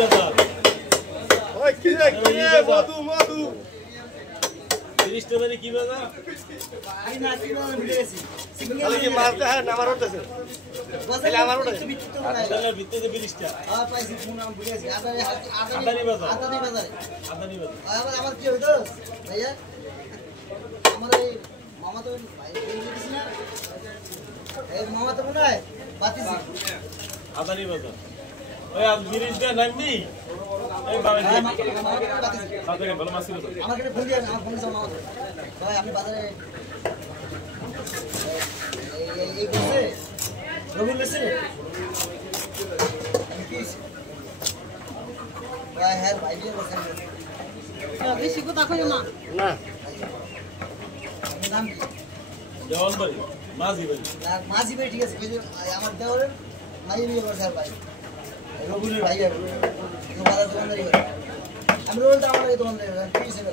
বাজার ওই কি রে মধু মধু 30 টাকা কি বাজার আমি না কি বলতে ভুলেছি তাহলে কি মারতে হয় না মারতেছে তাহলে আমার ওটা তাহলে ভিতরে 20 টাকা পাইছি ফোন আমি ভুলেছি আদানি বাজার আদানি বাজারে আদানি বাজার আমার কি হইতো ভাইয়া আমার এই মামা তো ভাই দিছি না এই মামা তো মনে হয় বাতিছি আদানি বাজার ওই আজ 30 টাকা নামনি এই বাবা বাজারে ভালো মাছ ছিল আমাকে ফোন দিয়ে আমার ফোন দাও মামা ভাই আপনি বাজারে এই করছে রবিন লেছে ভাই হ্যাঁ ভাই দিয়ে বসে বেশি কথা কই না না নাম কি দেওয়ান ভাই মাঝি ভাই না মাঝি ভাই ঠিক আছে ওই যে আমার দেওয়ারের মাঝি নিয়ে বসে ভাই রবিনের ভাই তো বাজার দোকানদারি করে আমি রোল তো আমার এই দোকানদারি কি হিসেবে